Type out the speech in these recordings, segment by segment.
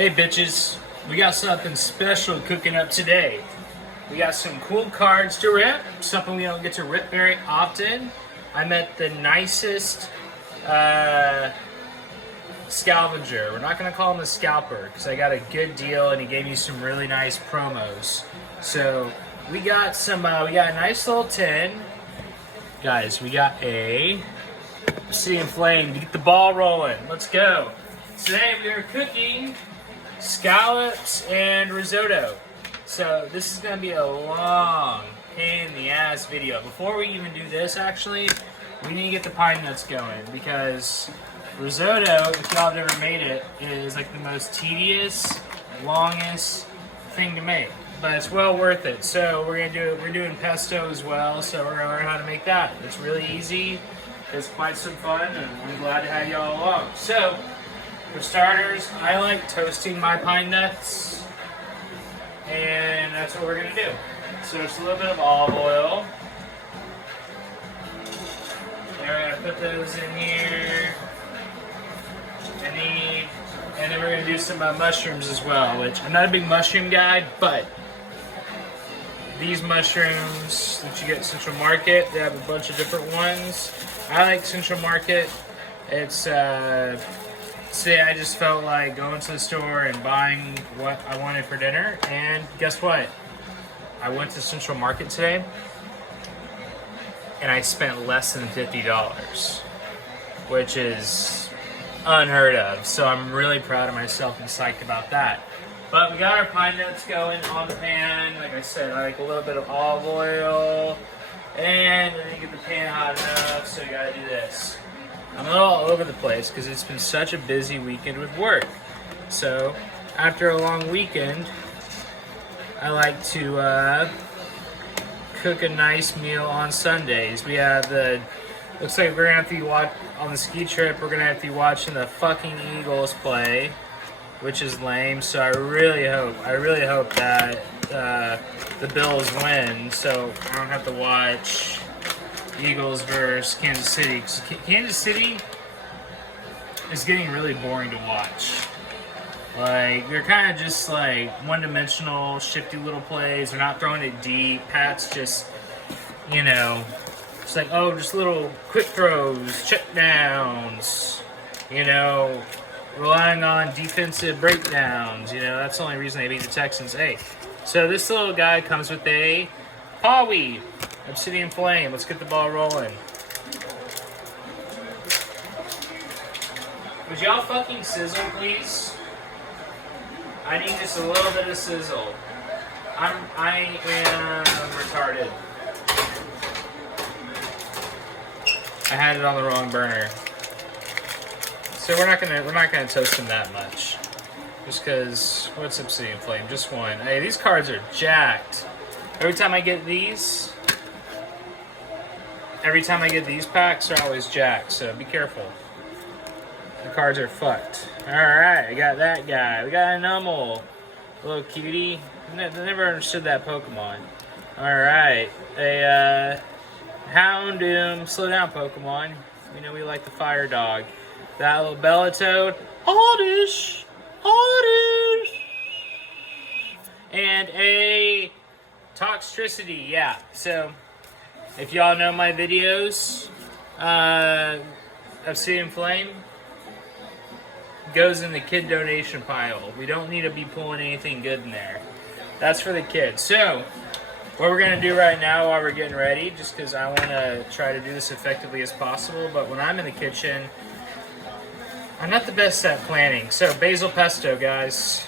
Hey bitches, we got something special cooking up today. We got some cool cards to rip, something we don't get to rip very often. I met the nicest scavenger. We're not gonna call him a scalper because I got a good deal and he gave me some really nice promos. So we got some, we got a nice little tin. Guys, we got a Obsidian Flame to get the ball rolling. Let's go. Today we are cooking scallops and risotto. So this is going to be a long pain in the ass video. Before we even do this, actually, we need to get the pine nuts going because risotto, if y'all have ever made it, is like the most tedious, longest thing to make. But it's well worth it. So we're doing pesto as well, so we're gonna learn how to make that. It's really easy, it's quite some fun, and I'm glad to have y'all along. So, for starters, I like toasting my pine nuts, and that's what we're gonna do. So just a little bit of olive oil. And we're gonna put those in here. And then we're gonna do some mushrooms as well, which I'm not a big mushroom guy, but these mushrooms that you get at Central Market, they have a bunch of different ones. I like Central Market. It's today I just felt like going to the store and buying what I wanted for dinner, and guess what? I went to Central Market today and I spent less than $50, which is unheard of. So I'm really proud of myself and psyched about that. But we got our pine nuts going on the pan. Like I said, I like a little bit of olive oil, and then you get the pan hot enough, so you gotta do this. I'm a little all over the place because it's been such a busy weekend with work. So after a long weekend, I like to cook a nice meal on Sundays. We have looks like we're gonna have to be on the ski trip. We're gonna have to be watching the fucking Eagles play, which is lame. So I really hope that the Bills win, so I don't have to watch Eagles versus Kansas City. Because Kansas City is getting really boring to watch. Like, they're kind of just like one-dimensional, shifty little plays. They're not throwing it deep. Pat's just, it's like, oh, just little quick throws, check downs, relying on defensive breakdowns. That's the only reason they beat the Texans. Hey, so this little guy comes with a paw weed. Obsidian Flame. Let's get the ball rolling. Would y'all fucking sizzle, please? I need just a little bit of sizzle. I am retarded. I had it on the wrong burner. So we're not gonna toast them that much. Just cause what's Obsidian Flame? Just one. Hey, these cards are jacked. Every time I get these packs, they're always jacked, so be careful. The cards are fucked. Alright, I got that guy. We got a Numble. Little cutie. Never understood that Pokemon. Alright. A Houndoom. Slow down, Pokemon. We like the fire dog. That little Bellatoad. Oddish! And a Toxtricity. Yeah, so if y'all know my videos, Obsidian Flame goes in the kid donation pile. We don't need to be pulling anything good in there. That's for the kids. So, what we're going to do right now while we're getting ready, just because I want to try to do this effectively as possible, but when I'm in the kitchen, I'm not the best at planning. So, basil pesto, guys.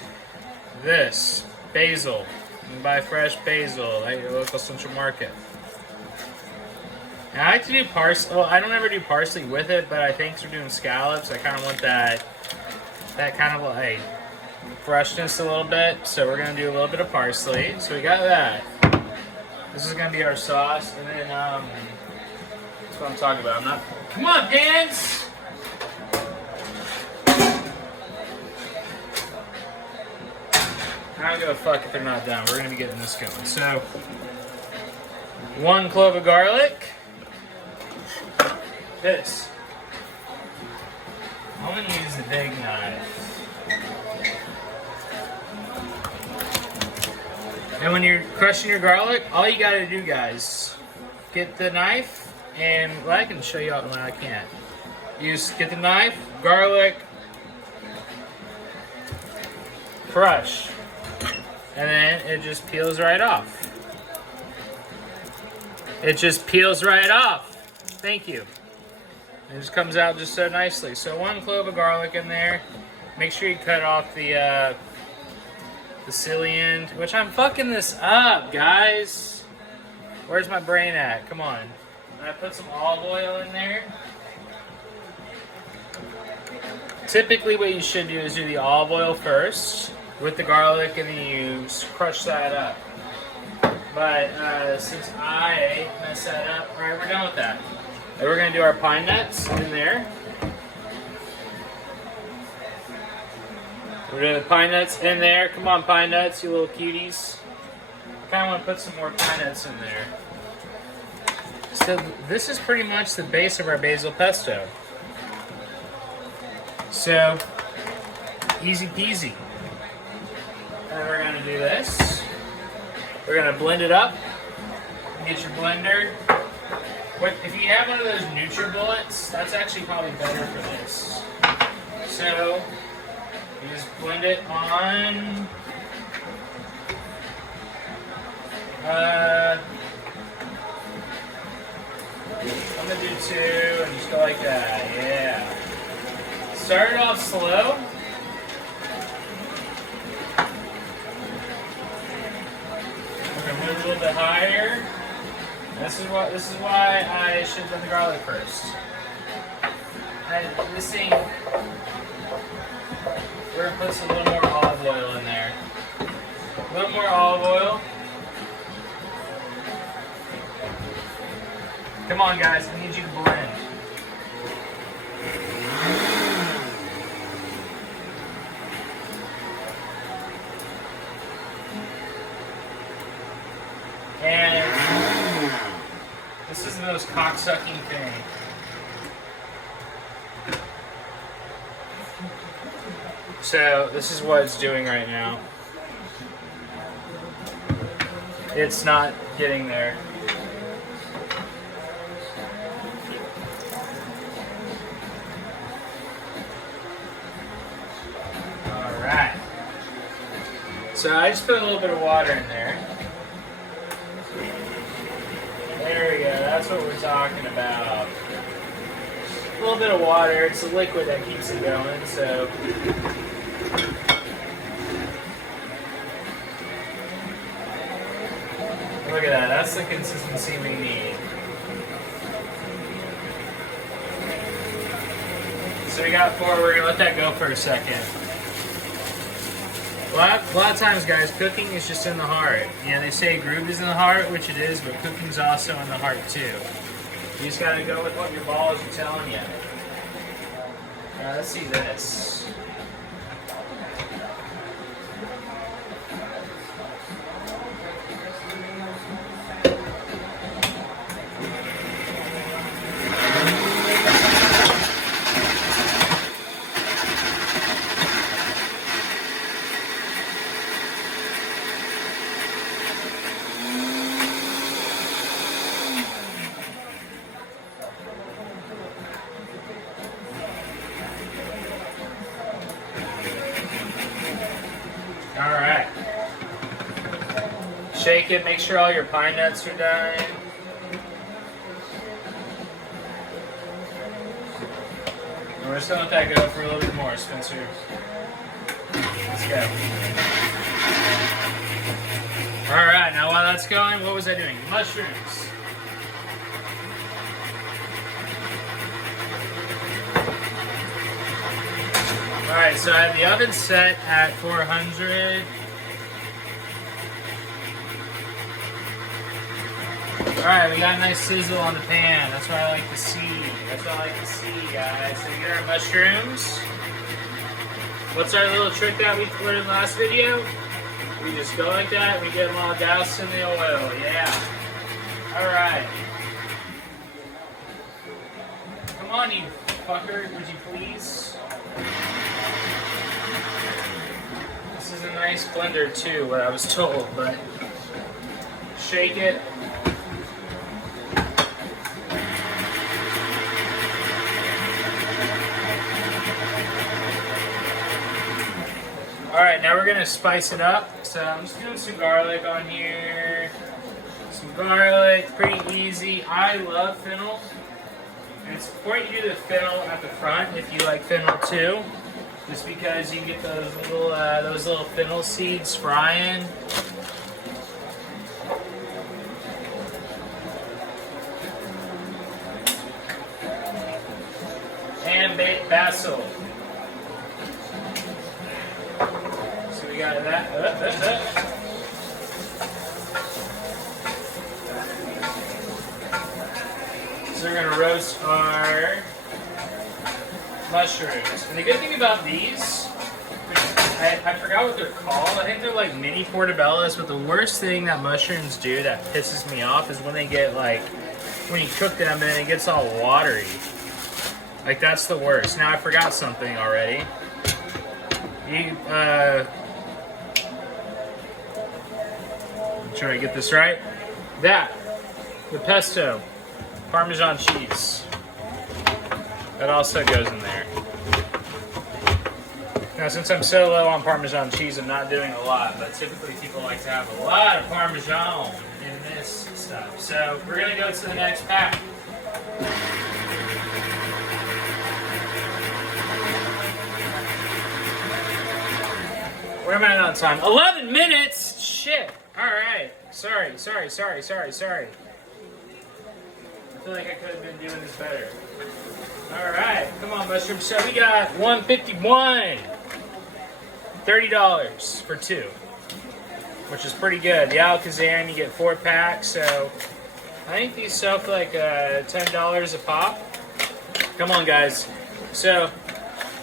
This, basil. You can buy fresh basil at your local Central Market. And I like to do parsley. Well, I don't ever do parsley with it, but I think we're doing scallops. I kind of want that kind of like freshness a little bit. So we're gonna do a little bit of parsley. So we got that. This is gonna be our sauce, and then that's what I'm talking about. Come on, pans! I don't give a fuck if they're not done. We're gonna be getting this going. So 1 clove of garlic. This. I'm gonna use the big knife. And when you're crushing your garlic, all you gotta do, guys, get the knife, and well, I can show you out when I can't. You just get the knife, garlic, crush, and then it just peels right off. It just peels right off. Thank you. It just comes out just so nicely. So 1 clove of garlic in there. Make sure you cut off the silly end, which I'm fucking this up, guys. Where's my brain at? Come on. And I put some olive oil in there. Typically what you should do is do the olive oil first with the garlic, and then you crush that up. But since I messed that up, all right, we're done with that. And we're gonna do our pine nuts in there. We're doing the pine nuts in there. Come on, pine nuts, you little cuties. I kind of want to put some more pine nuts in there. So this is pretty much the base of our basil pesto. So, easy peasy. And we're gonna do this. We're gonna blend it up. Get your blender. If you have one of those NutriBullets, that's actually probably better for this. So, you just blend it on. I'm gonna do 2 and just go like that. Yeah. Start it off slow. We're gonna move a little bit higher. This is why I should have done the garlic first. And this thing, we're gonna put a little more olive oil in there. A little more olive oil. Come on, guys, I need you to blend. And this is the most cocksucking thing. So this is what it's doing right now. It's not getting there. Alright. So I just put a little bit of water in there. There we go, that's what we're talking about. A little bit of water, it's the liquid that keeps it going, so. Look at that, that's the consistency we need. So we got 4, we're gonna let that go for a second. A lot of times, guys, cooking is just in the heart. You know, they say groove is in the heart, which it is, but cooking's also in the heart too. You just gotta go with what your balls are telling you. Let's see this. Alright. Shake it, make sure all your pine nuts are done. And we're just gonna let that go for a little bit more, Spencer. Let's go. Alright, now while that's going, what was I doing? Mushrooms. Alright, so I have the oven set at 400. Alright, we got a nice sizzle on the pan. That's what I like to see. That's what I like to see, guys. So we get our mushrooms. What's our little trick that we learned in the last video? We just go like that, we get them all doused in the oil. Yeah. Alright. Come on, you fucker, would you please? This is a nice blender too, what I was told, but shake it. Alright, now we're going to spice it up. So I'm just doing some garlic on here. Some garlic, pretty easy. I love fennel. And it's important you do the fennel at the front if you like fennel too. Just because you can get those little fennel seeds frying. And baked basil. So we got that. So we're gonna roast our mushrooms. And the good thing about these, I forgot what they're called. I think they're like mini portobellos, but the worst thing that mushrooms do that pisses me off is when they get like, when you cook them and it gets all watery. Like that's the worst. Now I forgot something already. I'm trying to get this right. The pesto, Parmesan cheese. That also goes in there. Now, since I'm so low on Parmesan cheese, I'm not doing a lot, but typically people like to have a lot of Parmesan in this stuff. So we're gonna go to the next pack. Where am I on time? 11 minutes? Shit. All right. Sorry. I feel like I could have been doing this better. All right. Come on, mushroom. So we got $151. $30 for two, which is pretty good. The Alakazam, you get 4 packs, so I think these sell for like $10 a pop. Come on, guys. So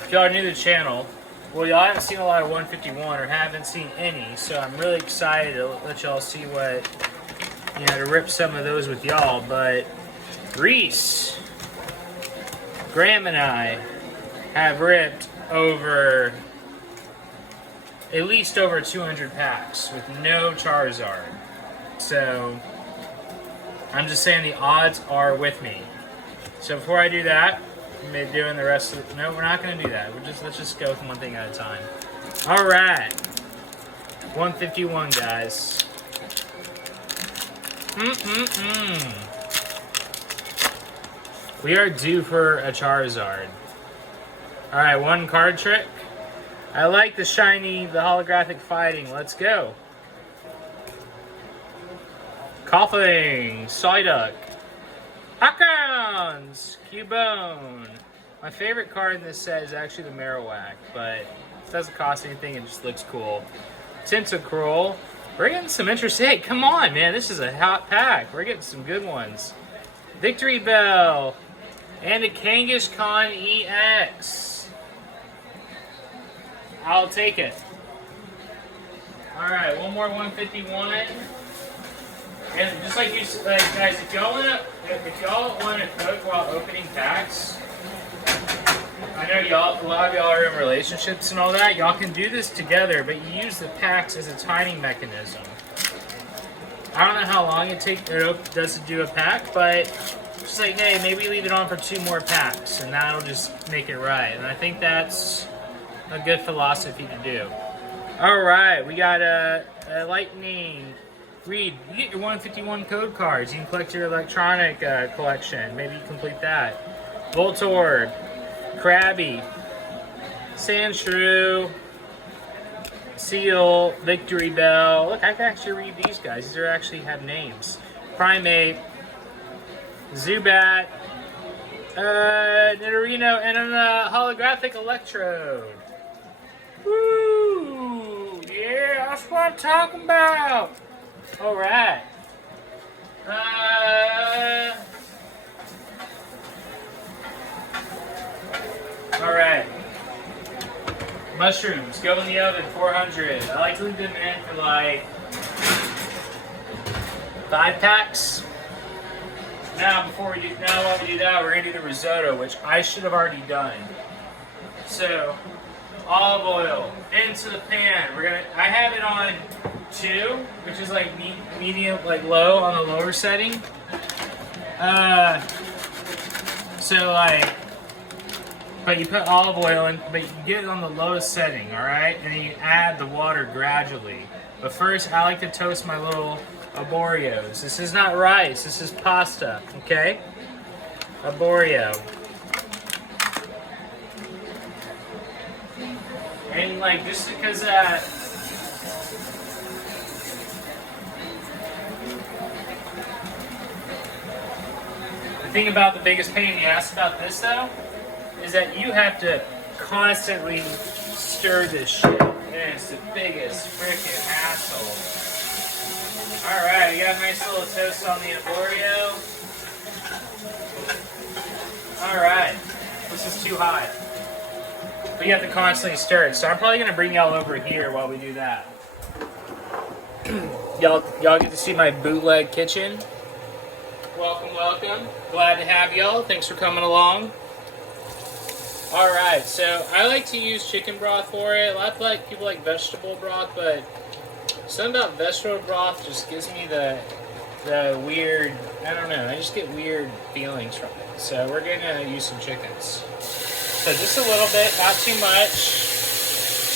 if y'all are new to the channel, well, y'all haven't seen a lot of 151 or haven't seen any, so I'm really excited to let y'all see what, to rip some of those with y'all. But Reese, Graham, and I have ripped over at least over 200 packs with no Charizard. So I'm just saying the odds are with me. So before I do that, I'm doing the rest of no, we're not gonna do that. Let's just go from one thing at a time. Alright. 151, guys. We are due for a Charizard. Alright, one card trick. I like the shiny, the holographic fighting. Let's go. Coughing, Psyduck, Akons, Cubone. My favorite card in this set is actually the Marowak, but it doesn't cost anything, it just looks cool. Tentacruel. We're getting some interest. Hey, come on, man. This is a hot pack. We're getting some good ones. Victory Bell. And a Kangaskhan EX. I'll take it. Alright, one more 151. And just like you guys, if y'all want to cook while opening packs, I know a lot of y'all are in relationships and all that. Y'all can do this together, but you use the packs as a timing mechanism. I don't know how long it does to do a pack, but just like, hey, maybe leave it on for 2 more packs, and that'll just make it right. And I think that's a good philosophy to do. All right, we got a Lightning. Reed, you get your 151 code cards. You can collect your electronic collection. Maybe you complete that. Voltorb, Krabby, Sandshrew, Seal, Victory Bell. Look, I can actually read these guys. These actually have names. Primate, Zubat, Nidorino, and a holographic Electrode. Woo! Yeah, that's what I'm talking about. All right. All right. Mushrooms go in the oven, 400. I like to leave them in for like 5 packs. Now, while we do that, we're gonna do the risotto, which I should have already done. So, olive oil into the pan. I have it on 2, which is like medium, like low on the lower setting. So like, but you put olive oil in, but you get it on the lowest setting, all right? And then you add the water gradually. But first, I like to toast my little arboreos. This is not rice, this is pasta, okay? Arborio. And like, just because the thing about the biggest pain in the ass about this though, is that you have to constantly stir this shit. And it's the biggest freaking hassle. Alright, you got a nice little toast on the arborio. Alright, this is too hot. But you have to constantly stir it. So I'm probably going to bring y'all over here while we do that. Y'all get to see my bootleg kitchen. Welcome, welcome. Glad to have y'all. Thanks for coming along. Alright, so I like to use chicken broth for it. A lot of people like vegetable broth, but something about vegetable broth just gives me the weird, I don't know, I just get weird feelings from it. So we're going to use some chickens. So just a little bit, not too much.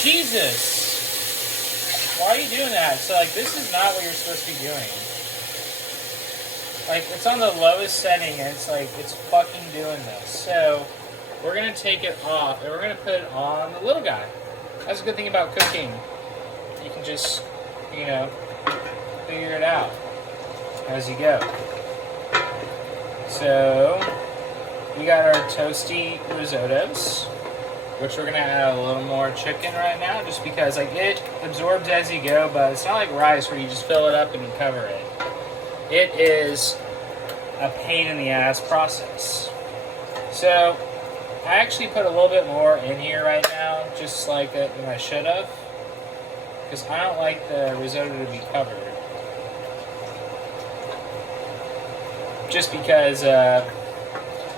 Jesus! Why are you doing that? So like, this is not what you're supposed to be doing. Like, it's on the lowest setting and it's like, it's fucking doing this. So we're gonna take it off and we're gonna put it on the little guy. That's a good thing about cooking. You can just, you know, figure it out as you go. So we got our toasty risottos, which we're gonna add a little more chicken right now, just because like it absorbs as you go, but it's not like rice where you just fill it up and you cover it. It is a pain in the ass process. So I actually put a little bit more in here right now, just like that than I should have, because I don't like the risotto to be covered. Just because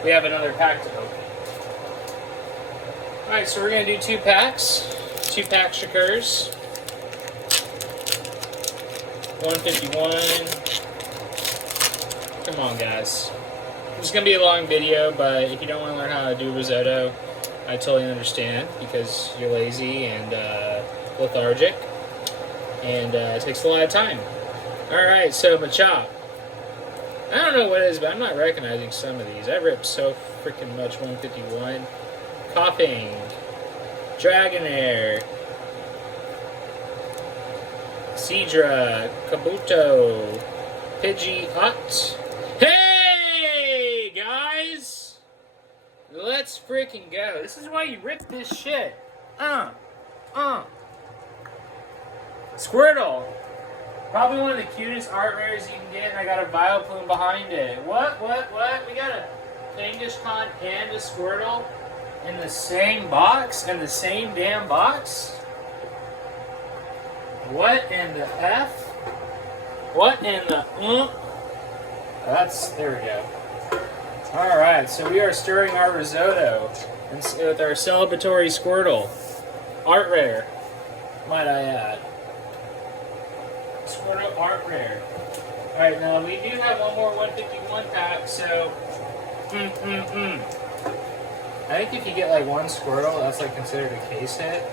we have another pack to open. Alright, so we're going to do 2 packs. 2-pack shakers. 151. Come on, guys. This is going to be a long video, but if you don't want to learn how to do risotto, I totally understand, because you're lazy and lethargic, and it takes a lot of time. Alright, so machop. I don't know what it is, but I'm not recognizing some of these. I ripped so freaking much. 151. Coughing. Dragonair. Cedra. Kabuto. Pidgeot. Hey, guys! Let's freaking go. This is why you rip this shit. Squirtle. Probably one of the cutest art rares you can get, and I got a Vileplume behind it. What? We got a Kangaskhan and a Squirtle in the same box? In the same damn box? What in the F? What in the there we go. Alright, so we are stirring our risotto with our celebratory Squirtle. Art rare, might I add. Squirtle art rare. Alright, now we do have one more 151 pack, so I think if you get like one Squirtle, that's like considered a case hit.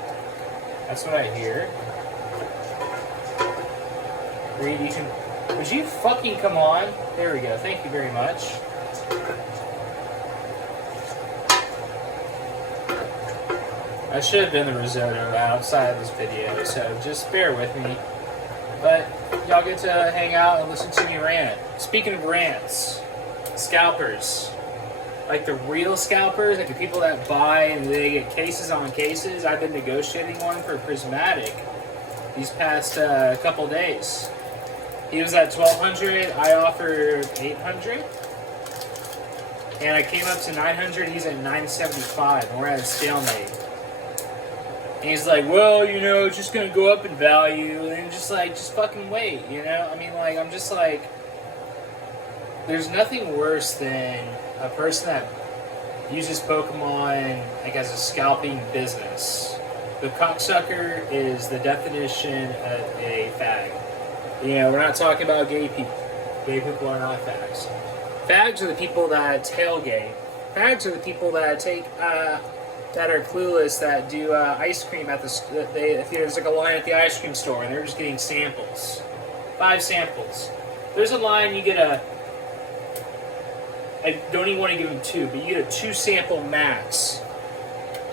That's what I hear. Reed, you can. Would you fucking come on? There we go. Thank you very much. I should have done the risotto outside of this video, so just bear with me. But y'all get to hang out and listen to me rant. Speaking of rants, scalpers. Like the real scalpers, like the people that buy and they get cases on cases. I've been negotiating one for Prismatic these past couple days. He was at $1,200, I offered $800. And I came up to $900, he's at $975, and we're at a stalemate. And he's like, well, you know, it's just gonna go up in value, and just fucking wait, you know? I mean, like, I'm just like, there's nothing worse than a person that uses Pokemon, like, as a scalping business. The cocksucker is the definition of a fag. You know, we're not talking about gay people. Gay people are not fags. Fags are the people that tailgate. Fags are the people that take, that are clueless, that do ice cream at the, if there's like a line at the ice cream store and they're just getting samples. 5 samples. There's a line, you get I don't even want to give them 2, but you get a 2 sample max.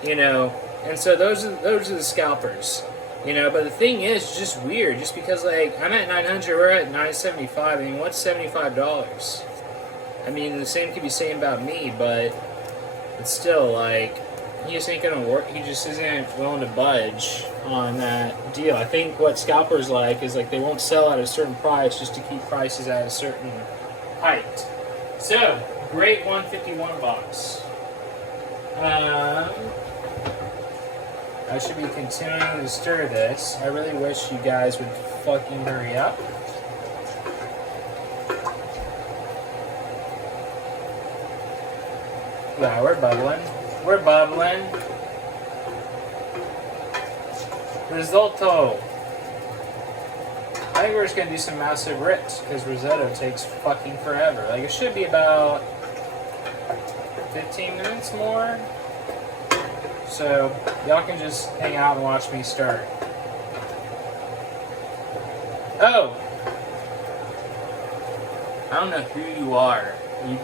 You know, and so those are the scalpers. You know, but the thing is, it's just weird. Just because, like, I'm at 900, we're at 975. I mean, what's $75? I mean, the same could be said about me, but it's still, like, he just ain't gonna work. He just isn't willing to budge on that deal. I think what scalpers like is, like, they won't sell at a certain price just to keep prices at a certain height. So, great 151 box. I should be continuing to stir this. I really wish you guys would fucking hurry up. Yeah, we're bubbling. We're bubbling. Risotto. I think we're just gonna do some massive rips because risotto takes fucking forever. Like, it should be about 15 minutes more. So, y'all can just hang out and watch me start. Oh! I don't know who you are.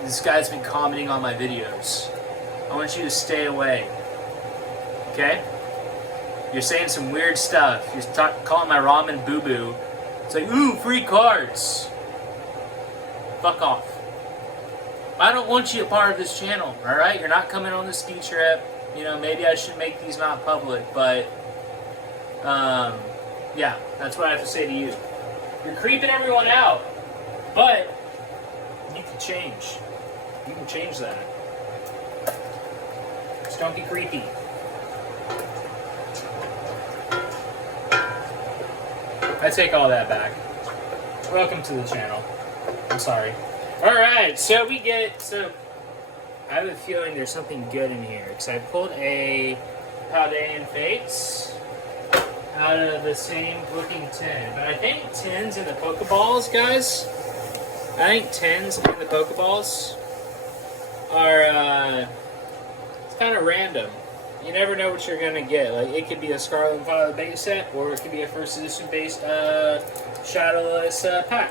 This guy's been commenting on my videos. I want you to stay away. Okay? You're saying some weird stuff. You're calling my ramen boo-boo. It's like, ooh, free cards. Fuck off. I don't want you a part of this channel, alright? You're not coming on the ski trip. You know, maybe I should make these not public, but, yeah, that's what I have to say to you. You're creeping everyone out, but you can change. You can change that. Just don't be creepy. I take all that back. Welcome to the channel. I'm sorry. Alright, so I have a feeling there's something good in here, because I pulled a Paldean Fates out of the same looking tin. But I think tins in the Pokeballs, guys, I think tins in the Pokeballs are, it's kind of random. You never know what you're going to get. Like, it could be a Scarlet and Violet base set, or it could be a first edition based Shadowless pack.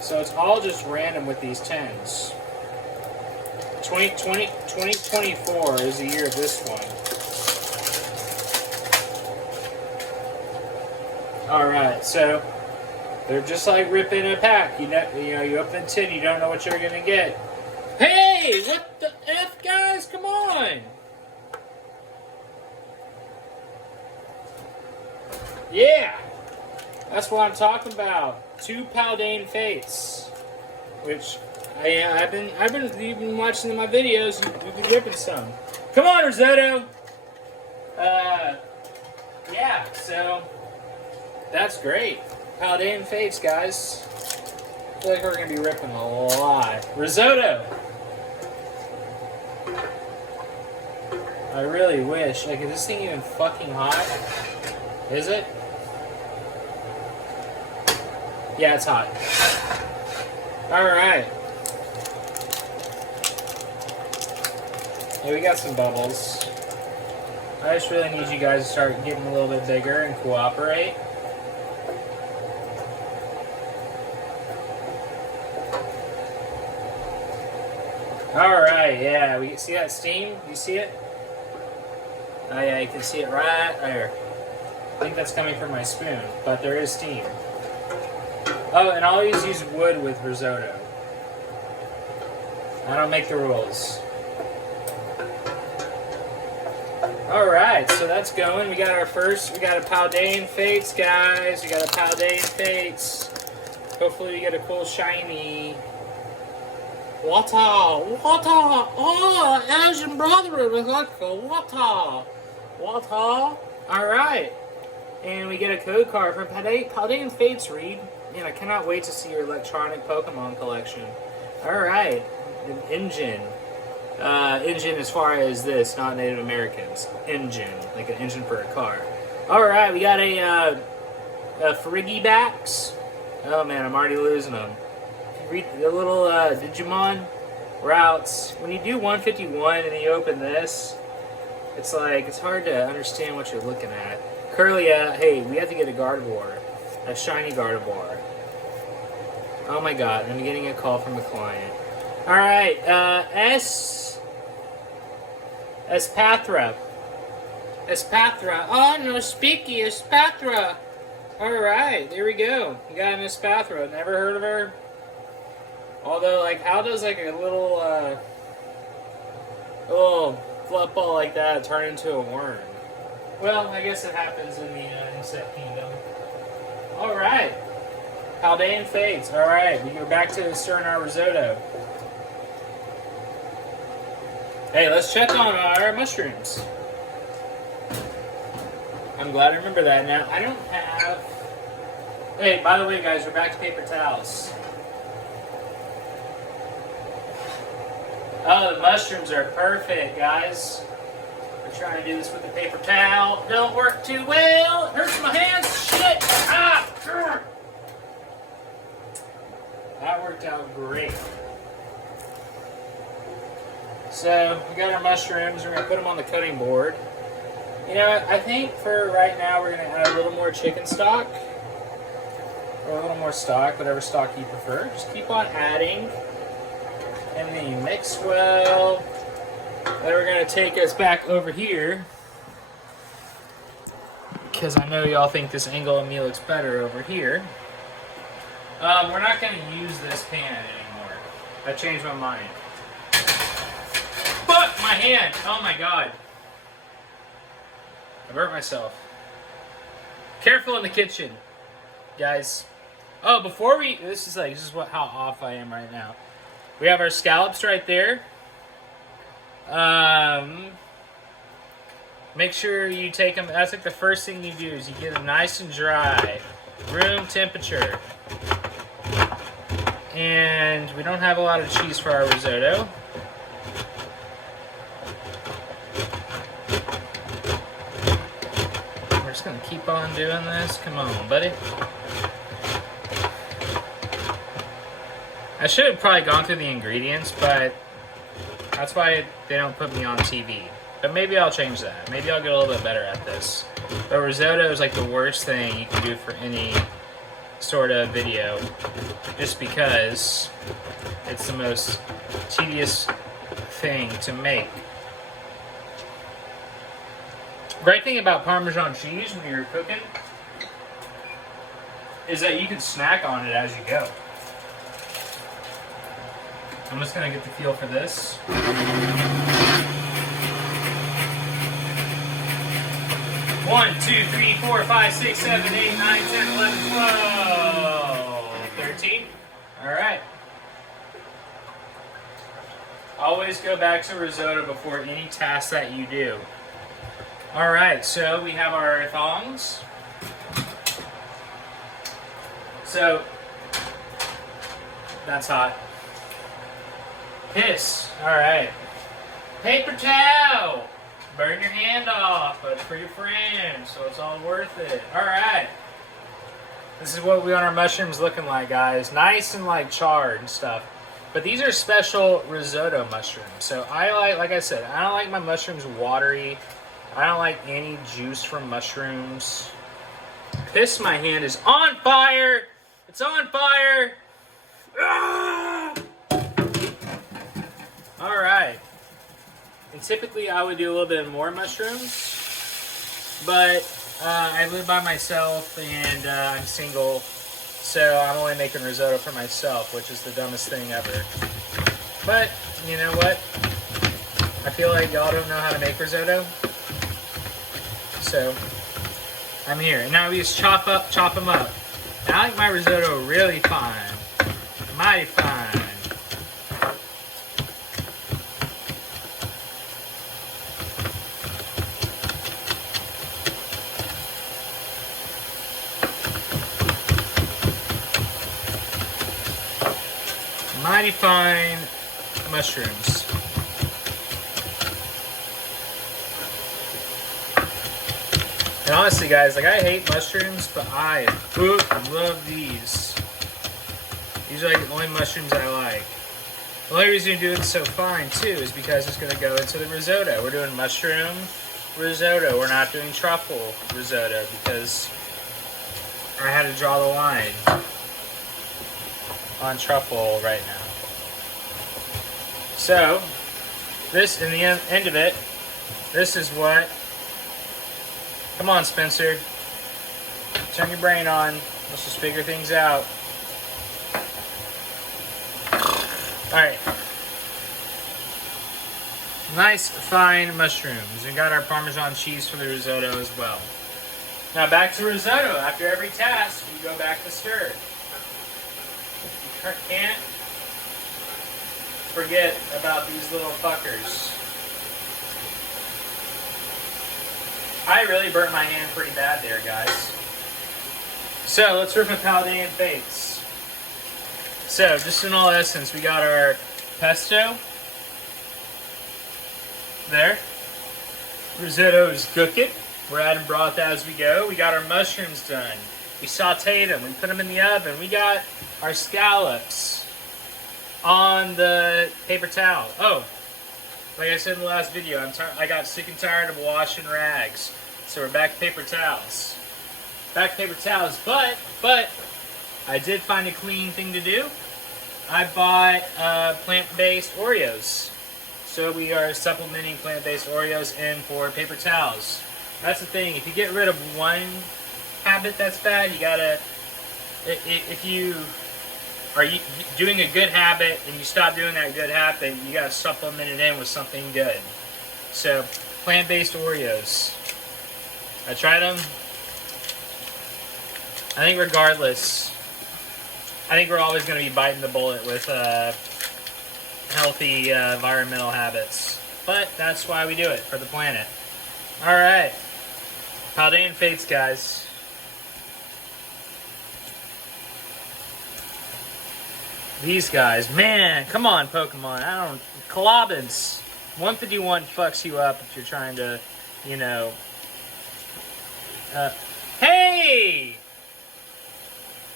So it's all just random with these tins. 2024 is the year of this one. Alright, so they're just like ripping a pack. You know, you open the tin, you don't know what you're gonna get. Hey, what the F, guys? Come on! Yeah! That's what I'm talking about. 2 Paldean Fates. Which I've been watching my videos. You've been ripping some. Come on, Risotto. Yeah. So that's great. Paldean Fates, guys. I feel like we're gonna be ripping a lot. Risotto. I really wish. Like, is this thing even fucking hot? Is it? Yeah, it's hot. All right. Yeah, we got some bubbles. I just really need you guys to start getting a little bit bigger and cooperate. Alright, yeah, we see that steam? You see it? Oh yeah, you can see it right there. I think that's coming from my spoon, but there is steam. Oh, and I always use wood with risotto. I don't make the rules. Alright, so that's going. We got a Paldean Fates, guys. We got a Paldean Fates. Hopefully we get a cool shiny. Water! Oh, Asian brother with like a water! Alright. And we get a code card from Paldean Fates, Reed. Man, I cannot wait to see your electronic Pokemon collection. Alright. An engine. engine as far as this, not Native Americans. Engine, like an engine for a car. Alright, we got a Friggy backs. Oh man, I'm already losing them. Read the little Digimon routes. When you do 151 and you open this, it's like, it's hard to understand what you're looking at. Curlia, hey, we have to get a Gardevoir. A shiny Gardevoir. Oh my god, I'm getting a call from a client. Alright, Espatra. Espatra. Oh, no, Speaky, Espatra. Alright, there we go. You got an Espatra. Never heard of her? Although, like, how does, like, a little fluff ball like that turn into a worm? Well, I guess it happens in the insect kingdom. Alright. Paldean Fates. Alright, we go back to stirring our risotto. Hey, let's check on our mushrooms. I'm glad I remember that. Now, I don't have... Hey, by the way, guys, we're back to paper towels. Oh, the mushrooms are perfect, guys. We're trying to do this with the paper towel. Don't work too well. It hurts my hands. Shit. Ah! Grr. That worked out great. So, we got our mushrooms. We're going to put them on the cutting board. You know, I think for right now we're going to add a little more chicken stock. Or a little more stock, whatever stock you prefer. Just keep on adding. And then you mix well. Then we're going to take us back over here. Because I know y'all think this angle of me looks better over here. We're not going to use this pan anymore. I changed my mind. Fuck my hand! Oh my god. I burnt myself. Careful in the kitchen, guys. Oh, before we... This is how off I am right now. We have our scallops right there. Make sure you take them... That's like the first thing you do is you get them nice and dry. Room temperature. And we don't have a lot of cheese for our risotto. We're just going to keep on doing this. Come on, buddy. I should have probably gone through the ingredients, but that's why they don't put me on TV. But maybe I'll change that. Maybe I'll get a little bit better at this. But risotto is like the worst thing you can do for any sort of video, just because it's the most tedious thing to make. Great thing about Parmesan cheese when you're cooking is that you can snack on it as you go. I'm just going to get the feel for this. 1, 2, 3, 4, 5, 6, 7, 8, 9, 10, 11, 12, 13. Alright. Always go back to risotto before any task that you do. Alright, so we have our thongs. So, that's hot. Piss. Alright. Paper towel. Burn your hand off, but it's for your friends, so it's all worth it. Alright. This is what we want our mushrooms looking like, guys. Nice and like charred and stuff. But these are special risotto mushrooms. So I like I said, I don't like my mushrooms watery. I don't like any juice from mushrooms. Piss, my hand is on fire! It's on fire! Ah! Alright. And typically I would do a little bit more mushrooms, but I live by myself and I'm single, so I'm only making risotto for myself, which is the dumbest thing ever. But, you know what? I feel like y'all don't know how to make risotto, so I'm here. And now we just chop them up. And I like my risotto really fine, mighty fine. Mighty fine mushrooms. And honestly, guys, like I hate mushrooms, but I love these. These are like the only mushrooms I like. The only reason you do it so fine too is because it's going to go into the risotto. We're doing mushroom risotto. We're not doing truffle risotto because I had to draw the line on truffle right now. So, this, in the end of it, this is what... Come on, Spencer. Turn your brain on. Let's just figure things out. Alright. Nice, fine mushrooms. We got our Parmesan cheese for the risotto as well. Now back to risotto. After every task, you go back to stir. You can't forget about these little fuckers. I really burnt my hand pretty bad there, guys. So, let's rip a Paldean Fates. So, just in all essence, we got our pesto. There. Risotto is cooking. We're adding broth as we go. We got our mushrooms done. We sauteed them. We put them in the oven. We got our scallops on the paper towel. Oh, like I said in the last video, I got sick and tired of washing rags. So we're back to paper towels. Back to paper towels, but I did find a clean thing to do. I bought plant-based Oreos. So we are supplementing plant-based Oreos in for paper towels. That's the thing, if you get rid of one habit that's bad, you gotta, if you are doing a good habit and you stop doing that good habit, you gotta supplement it in with something good. So, plant-based Oreos. I tried them. I think regardless, I think we're always gonna be biting the bullet with healthy environmental habits. But that's why we do it, for the planet. Alright. Paldean Fates, guys. These guys, man, come on, Pokemon. I don't... Collabins. 151 fucks you up if you're trying to, you know... hey!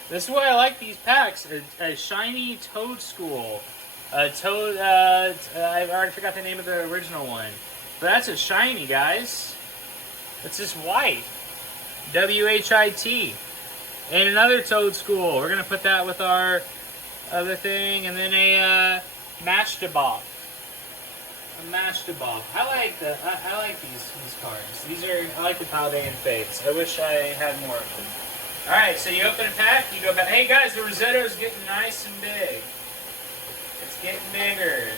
This is why I like these packs. A shiny Toadstool. I already forgot the name of the original one. But that's a shiny, guys. It's just white. W-H-I-T. And another Toadstool. We're going to put that with our other thing. And then a Mashtabop. A Mashtabop. I like these cards. I like the Paldean Fates. I wish I had more of them. Alright, so you open a pack, you go back. Hey guys, the risotto is getting nice and big. It's getting bigger.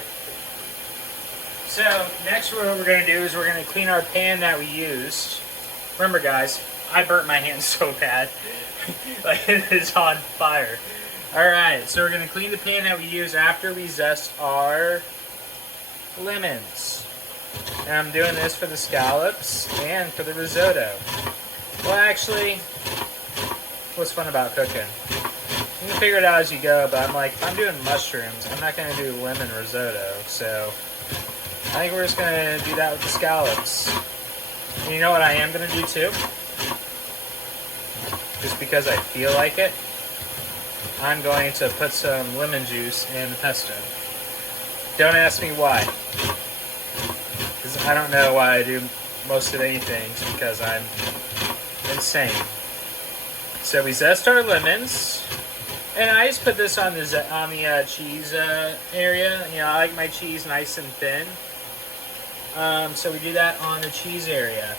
So, next what we're going to do is we're going to clean our pan that we used. Remember guys, I burnt my hand so bad. Like it is on fire. Alright, so we're going to clean the pan that we used after we zest our lemons. And I'm doing this for the scallops and for the risotto. Well actually, what's fun about cooking? You can figure it out as you go, but I'm like, if I'm doing mushrooms, I'm not going to do lemon risotto, so... I think we're just going to do that with the scallops. And you know what I am going to do too? Just because I feel like it, I'm going to put some lemon juice in the pesto. Don't ask me why. Because I don't know why I do most of anything, because I'm insane. So we zest our lemons. And I just put this on the cheese area. You know, I like my cheese nice and thin. So we do that on the cheese area.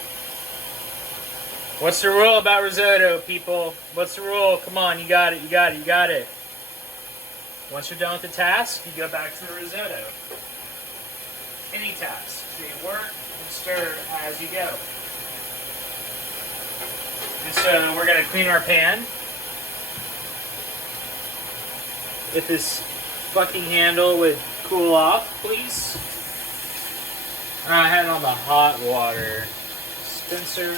What's the rule about risotto, people? What's the rule? Come on, you got it, you got it, you got it. Once you're done with the task, you go back to the risotto. Any task. So you work and stir as you go. And so we're going to clean our pan. If this fucking handle would cool off, please. I had it on the hot water. Spencer.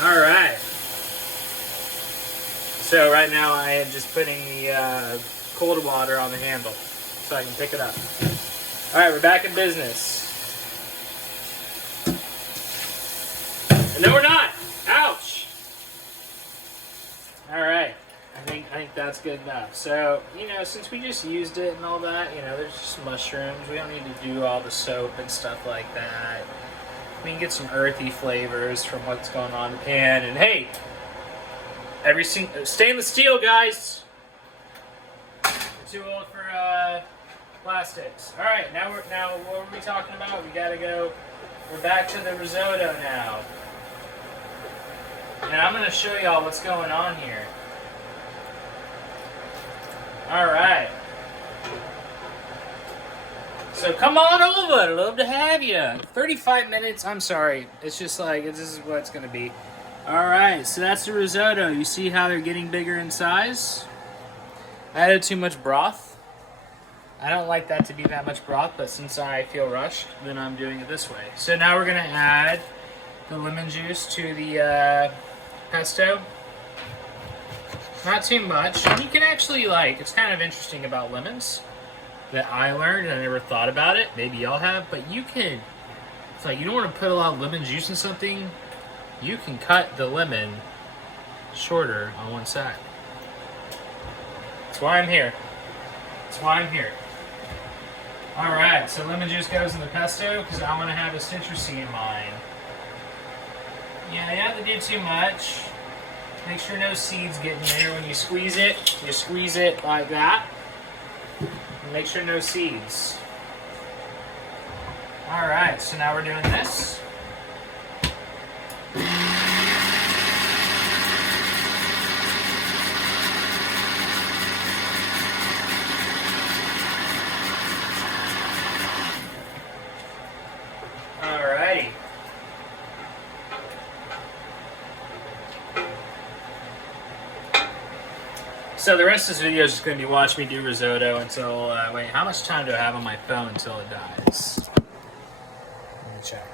Alright. So right now I am just putting the cold water on the handle so I can pick it up. All right, we're back in business. And no, we're not. Ouch. All right. I think that's good enough. So, since we just used it and all that, there's just mushrooms. We don't need to do all the soap and stuff like that. We can get some earthy flavors from what's going on in the pan. And hey, stainless steel, guys. We're too old for plastics. All right, now what were we talking about? We gotta go. We're back to the risotto now, and I'm gonna show y'all what's going on here. All right. So come on over. I'd love to have you. 35 minutes. I'm sorry. It's just like, this is what it's going to be. All right. So that's the risotto. You see how they're getting bigger in size? I added too much broth. I don't like that to be that much broth, but since I feel rushed, then I'm doing it this way. So now we're going to add the lemon juice to the pesto. Not too much. And you can actually, it's kind of interesting about lemons that I learned, and I never thought about it. Maybe y'all have, but it's like you don't want to put a lot of lemon juice in something. You can cut the lemon shorter on one side. That's why I'm here. All right, so lemon juice goes in the pesto because I want to have a citrusy in mine. Yeah, you have to do too much. Make sure no seeds get in there. When you squeeze it like that. And make sure no seeds. Alright, so now we're doing this. Alrighty. So the rest of this video is just going to be watching me do risotto until, wait, how much time do I have on my phone until it dies? Let me check.